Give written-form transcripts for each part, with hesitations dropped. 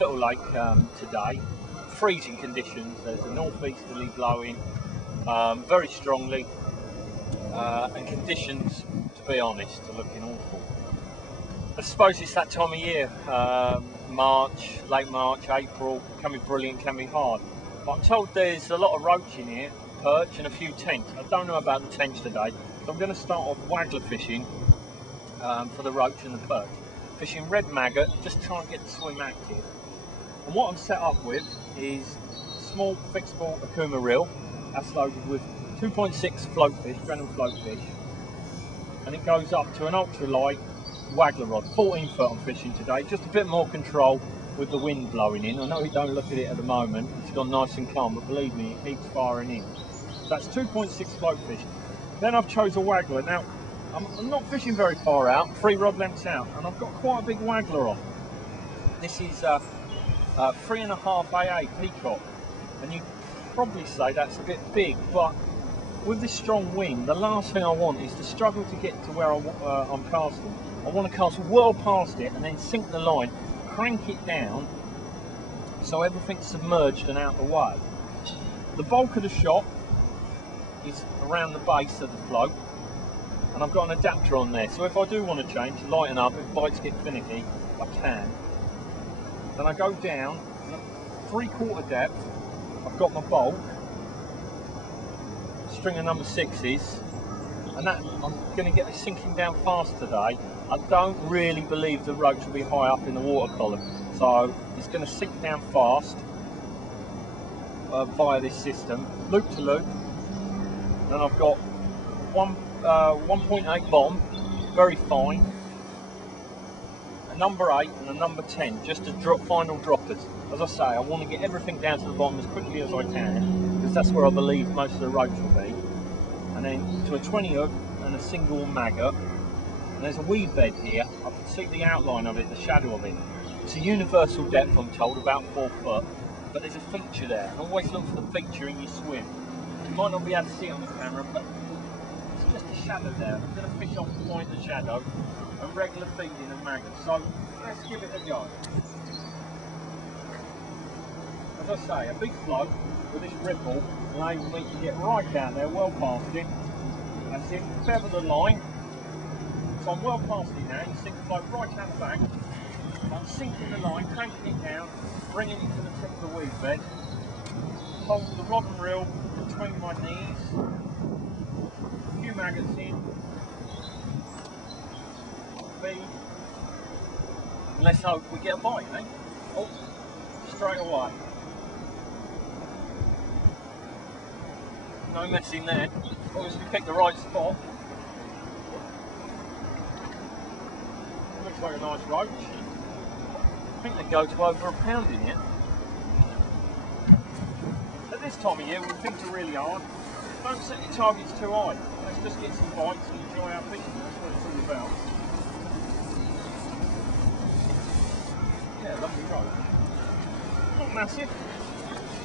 Little lake today, freezing conditions. There's a northeasterly blowing very strongly, and conditions, to be honest, are looking awful. I suppose it's that time of year, March, late March, April, can be brilliant, can be hard. But I'm told there's a lot of roach in here, perch and a few tench. I don't know about the tench today, so I'm going to start off waggler fishing for the roach and the perch. Fishing red maggot, just try and get the swim active. And what I'm set up with is a small fixable Akuma reel. That's loaded with 2.6 floatfish, Venom floatfish, and it goes up to an ultralight waggler rod, 14 foot I'm fishing today, just a bit more control with the wind blowing in. I know you don't look at it at the moment, it's gone nice and calm, but believe me, it keeps firing in. So that's 2.6 floatfish. Then I've chose a waggler. Now, I'm not fishing very far out, 3 rod lengths out, and I've got quite a big waggler on. This is 3.5 AA peacock, and you'd probably say that's a bit big, but with this strong wind, the last thing I want is to struggle to get to where I'm casting. I want to cast well past it and then sink the line, crank it down so everything's submerged and out of the way. The bulk of the shot is around the base of the float, and I've got an adapter on there, so if I do want to change, lighten up, if bites get finicky, I can. Then I go down, 3/4 depth, I've got my bulk, string of number 6s, and that I'm going to get it sinking down fast today. I don't really believe the roach will be high up in the water column, so it's going to sink down fast via this system, loop to loop. Then I've got 1.8 bomb, very fine, a number 8 and a number 10, just to drop final droppers. As I say, I want to get everything down to the bottom as quickly as I can, because that's where I believe most of the roach will be. And then to a 20 hook and a single maggot. And there's a weed bed here. I can see the outline of it, the shadow of it. It's a universal depth, I'm told, about 4 foot. But there's a feature there. And always look for the feature in your swim. You might not be able to see it on the camera, but it's just a shadow there. I'm going to fish off the point of the shadow and regular feeding of maggots. So let's give it a go. As I say, a big float with this ripple enables me to get right down there, well past it. That's it, feather the line. So I'm well past it now, you sink the float right out the back. I'm sinking the line, cranking it down, bringing it to the tip of the weed bed. Hold the rod and reel between my knees. A few maggots in. Feed. And let's hope we get a bite, eh? Oh, straight away. No messing there. Obviously picked the right spot. Looks like a nice roach. I think they go to over £1 in here. At this time of year when things are really hard, don't set your targets too high. Let's just get some bites and enjoy our fishing. That's what it's all about. Yeah, lovely roach. Not massive,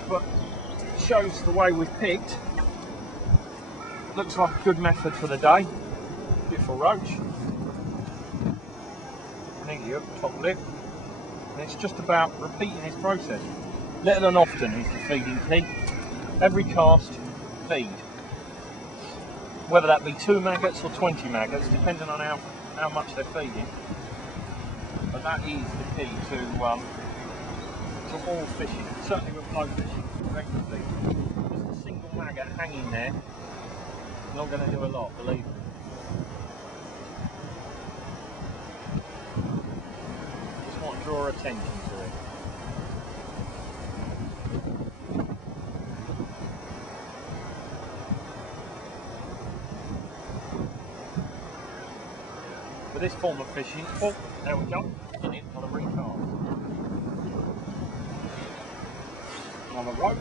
but it shows the way we've picked. Looks like a good method for the day. Beautiful roach. There top lip. And it's just about repeating this process. Little and often is the feeding key. Every cast, feed. Whether that be 2 maggots or 20 maggots, depending on how much they're feeding. But that is the key to all fishing. Certainly with float fishing, regular feeding. Just a single maggot hanging there. Not going to do a lot, believe me. Just want to draw attention to it. For this form of fishing, oh, there we go, in it on a recast. Another roach.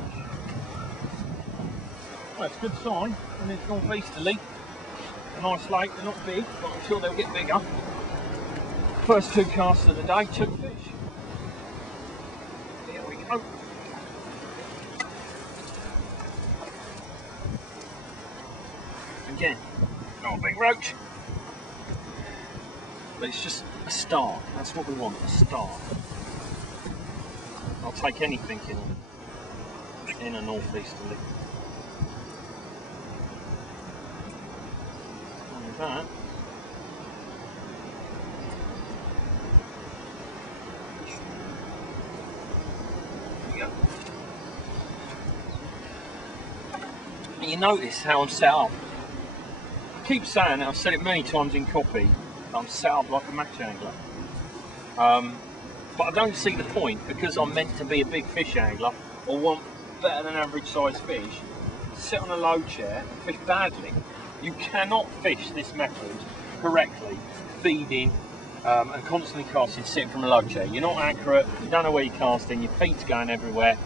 Well, it's a good sign, and it's northeasterly. A nice lake, they're not big, but I'm sure they'll get bigger. First 2 casts of the day, 2 fish. Here we go. Again, not a big roach, but it's just a start. That's what we want, a start. I'll take anything in a northeasterly. Like that. There we go. And you notice how I'm set up. I keep saying it, I've said it many times in copy, I'm set up like a match angler. But I don't see the point, because I'm meant to be a big fish angler or want better than average size fish, sit on a low chair and fish badly. You cannot fish this method correctly, feeding and constantly casting sitting from a low chair. You're not accurate, you don't know where you're casting, your feet's going everywhere.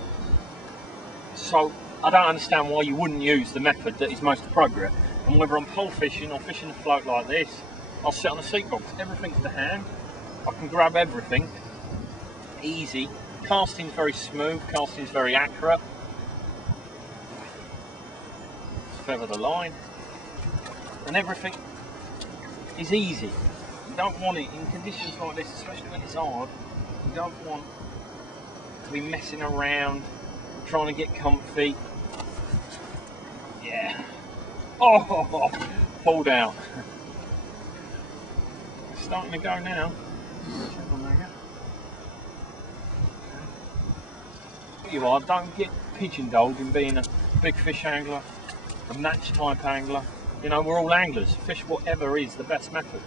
So I don't understand why you wouldn't use the method that is most appropriate. And whether I'm pole fishing or fishing a float like this, I'll sit on a seat box. Everything's to hand. I can grab everything. Easy. Casting's very smooth. Casting's very accurate. Feather the line. And everything is easy. You don't want it in conditions like this, especially when it's hard. You don't want to be messing around, trying to get comfy. Yeah. Oh, pulled out. It's starting to go now. You are, don't get pigeonholed in being a big fish angler, a match type angler. You know, we're all anglers. Fish whatever is the best method.